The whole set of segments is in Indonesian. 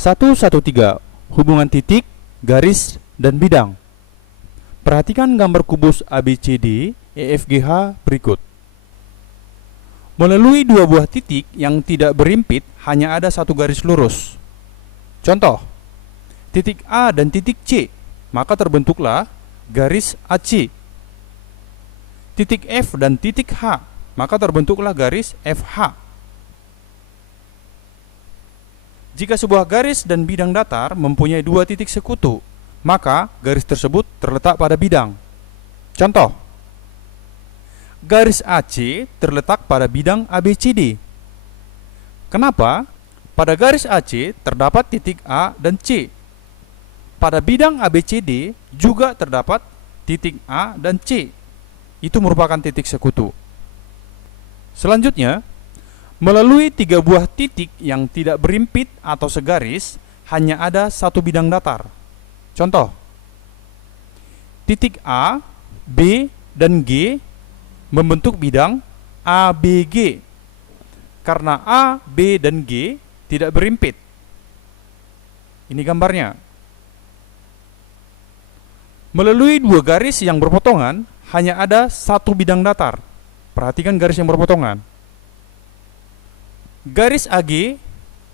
113. Hubungan titik, garis, dan bidang. Perhatikan gambar kubus ABCD EFGH berikut. Melalui dua buah titik yang tidak berimpit hanya ada satu garis lurus. Contoh, titik A dan titik C, maka terbentuklah garis AC. Titik F dan titik H, maka terbentuklah garis FH. Jika sebuah garis dan bidang datar mempunyai dua titik sekutu, maka garis tersebut terletak pada bidang. Contoh, garis AC terletak pada bidang ABCD. Kenapa? Pada garis AC terdapat titik A dan C. Pada bidang ABCD juga terdapat titik A dan C. Itu merupakan titik sekutu. Selanjutnya, melalui tiga buah titik yang tidak berimpit atau segaris, hanya ada satu bidang datar. Contoh, titik A, B, dan G membentuk bidang ABG. Karena A, B, dan G tidak berimpit. Ini gambarnya. Melalui dua garis yang berpotongan, hanya ada satu bidang datar. Perhatikan garis yang berpotongan. Garis AG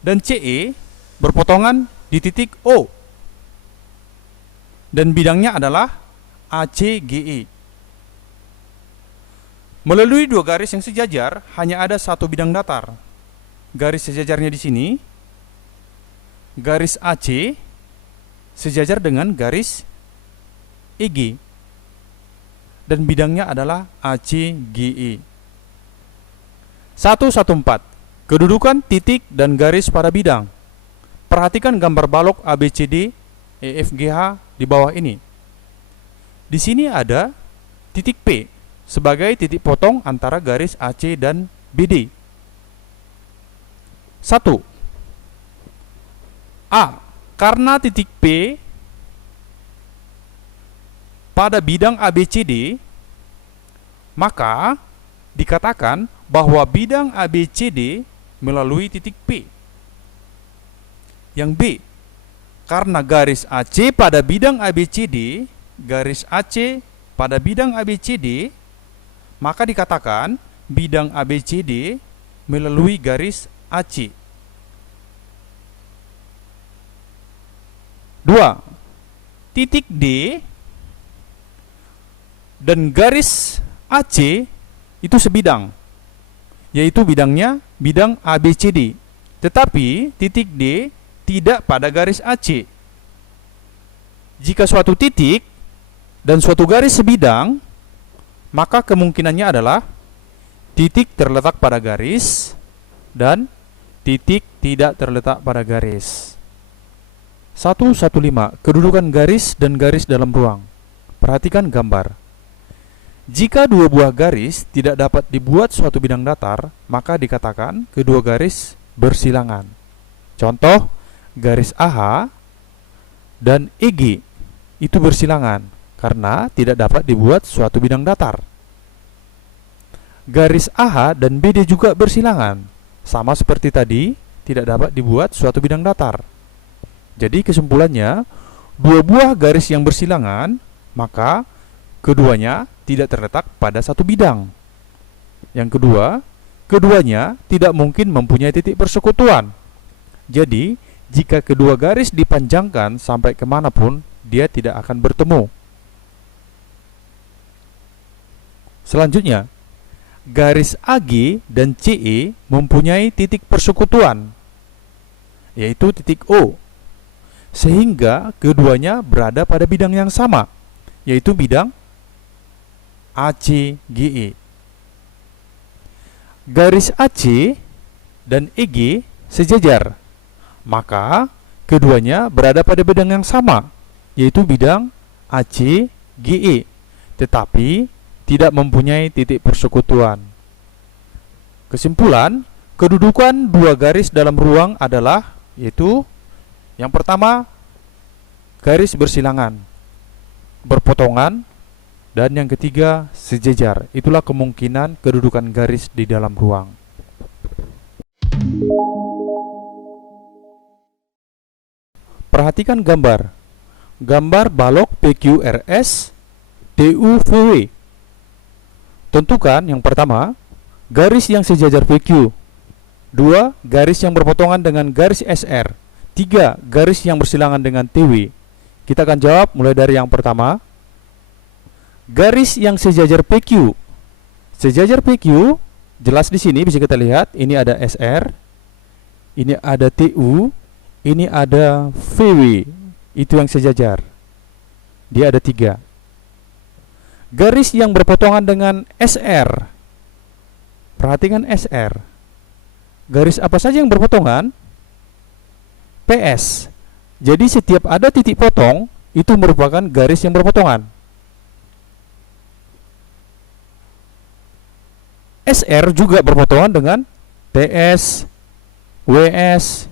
dan CE berpotongan di titik O, dan bidangnya adalah ACGE. Melalui dua garis yang sejajar, hanya ada satu bidang datar. Garis sejajarnya di sini, garis AC sejajar dengan garis EG, dan bidangnya adalah ACGE. 114. Kedudukan titik dan garis pada bidang. Perhatikan gambar balok ABCD EFGH di bawah ini. Di sini ada titik P sebagai titik potong antara garis AC dan BD. 1. A. Karena titik P pada bidang ABCD, maka dikatakan bahwa bidang ABCD melalui titik P. Yang B, karena garis AC pada bidang ABCD, garis AC pada bidang ABCD, maka dikatakan bidang ABCD melalui garis AC. 2. Titik D dan garis AC itu sebidang, yaitu bidangnya bidang ABCD, tetapi titik D tidak pada garis AC. Jika suatu titik dan suatu garis sebidang, maka kemungkinannya adalah titik terletak pada garis dan titik tidak terletak pada garis. 115. Kedudukan garis dan garis dalam ruang. Perhatikan gambar. Jika dua buah garis tidak dapat dibuat suatu bidang datar, maka dikatakan kedua garis bersilangan. Contoh, garis AH dan EG itu bersilangan karena tidak dapat dibuat suatu bidang datar. Garis AH dan BD juga bersilangan, sama seperti tadi, tidak dapat dibuat suatu bidang datar. Jadi kesimpulannya, dua buah garis yang bersilangan, maka keduanya tidak terletak pada satu bidang. Yang kedua, keduanya tidak mungkin mempunyai titik persekutuan. Jadi, jika kedua garis dipanjangkan sampai kemanapun, dia tidak akan bertemu. Selanjutnya, garis AG dan CE mempunyai titik persekutuan, yaitu titik O, sehingga keduanya berada pada bidang yang sama, yaitu bidang ACGE. Garis AC dan EG sejajar, maka keduanya berada pada bidang yang sama, yaitu bidang ACGE, tetapi tidak mempunyai titik persekutuan. Kesimpulan, kedudukan dua garis dalam ruang adalah, yaitu yang pertama, garis bersilangan, berpotongan, dan yang ketiga, sejajar. Itulah kemungkinan kedudukan garis di dalam ruang. Perhatikan gambar. Gambar balok PQRS TUVW. Tentukan yang pertama, garis yang sejajar PQ. 2. Garis yang berpotongan dengan garis SR. 3. Garis yang bersilangan dengan TW. Kita akan jawab mulai dari yang pertama. Garis yang sejajar PQ. Sejajar PQ jelas di sini bisa kita lihat, ini ada SR, ini ada TU, ini ada VW. Itu yang sejajar. Dia ada 3. Garis yang berpotongan dengan SR. Perhatikan SR. Garis apa saja yang berpotongan? PS. Jadi setiap ada titik potong, itu merupakan garis yang berpotongan. SR juga berpotongan dengan TS, WS,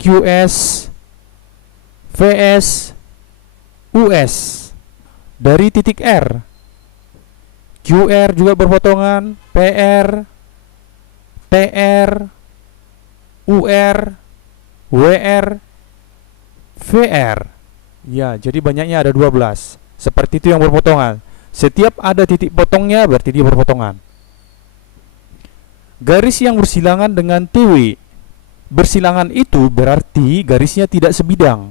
QS, VS, US. Dari titik R, QR juga berpotongan, PR, TR, UR, WR, VR. Ya, jadi banyaknya ada 12. Seperti itu yang berpotongan. Setiap ada titik potongnya berarti dia berpotongan. Garis yang bersilangan dengan TW. Bersilangan itu berarti garisnya tidak sebidang.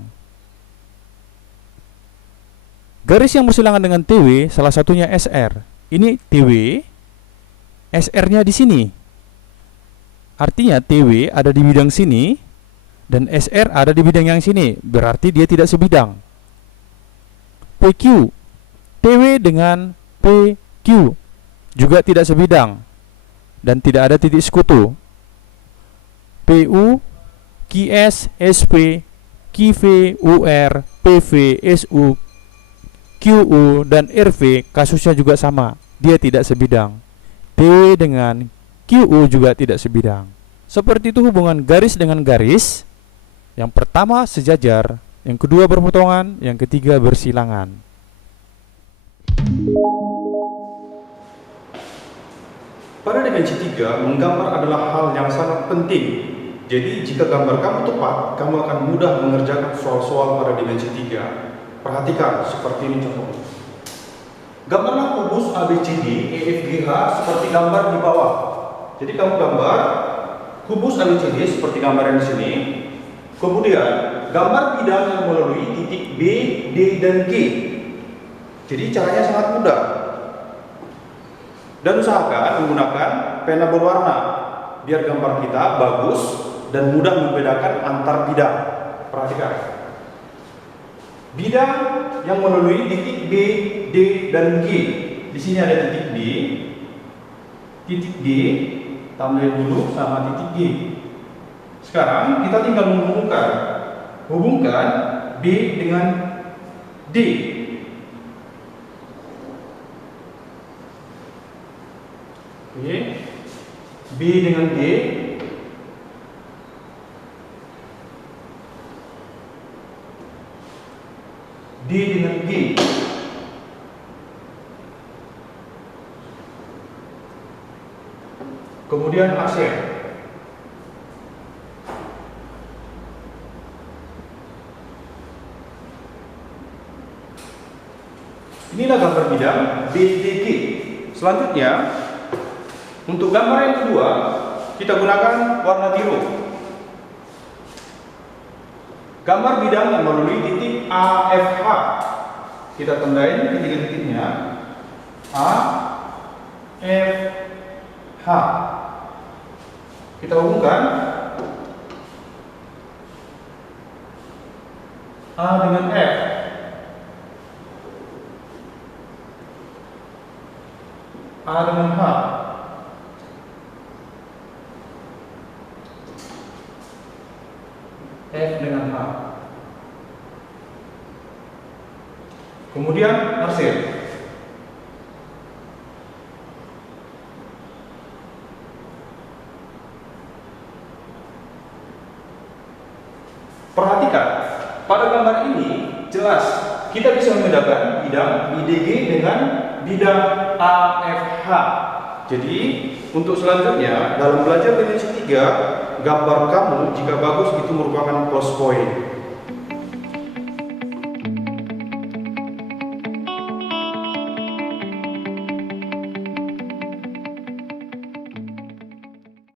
Garis yang bersilangan dengan TW salah satunya SR. Ini TW, SR-nya di sini. Artinya TW ada di bidang sini dan SR ada di bidang yang sini. Berarti dia tidak sebidang. PQ, TW dengan PQ juga tidak sebidang dan tidak ada titik sekutu. PU, QS, SP, QV, UR, PV, SU, QU, dan RV kasusnya juga sama. Dia tidak sebidang. TW dengan QU juga tidak sebidang. Seperti itu hubungan garis dengan garis. Yang pertama sejajar, yang kedua berpotongan, yang ketiga bersilangan. Pada dimensi 3, menggambar adalah hal yang sangat penting. Jadi jika gambar kamu tepat, kamu akan mudah mengerjakan soal-soal pada dimensi 3. Perhatikan, seperti ini contohnya. Gambarlah kubus ABCD EFGH seperti gambar di bawah. Jadi kamu gambar kubus ABCD seperti gambar yang di sini. Kemudian gambar bidang yang melalui titik B, D, dan G. Jadi caranya sangat mudah. Dan usahakan menggunakan pena berwarna biar gambar kita bagus dan mudah membedakan antar bidang. Perhatikan. Bidang yang melalui titik B, D, dan G. Di sini ada titik B, titik D, tambahin dulu sama titik G. Sekarang kita tinggal hubungkan B dengan D. Oke. B dengan D. D dengan G. Kemudian aksen. Inilah gambar bidang BDG. Selanjutnya, untuk gambar yang kedua, kita gunakan warna biru. Gambar bidang yang melalui titik AFH. Kita tandain titik-titiknya. A, F, H. Kita hubungkan A dengan F. A dengan H. F dengan H. Kemudian arsen. Perhatikan, pada gambar ini jelas kita bisa membedakan bidang BDG dengan bidang AFH. Jadi untuk selanjutnya dalam belajar dimensi 3, gambar kamu jika bagus itu merupakan plus point.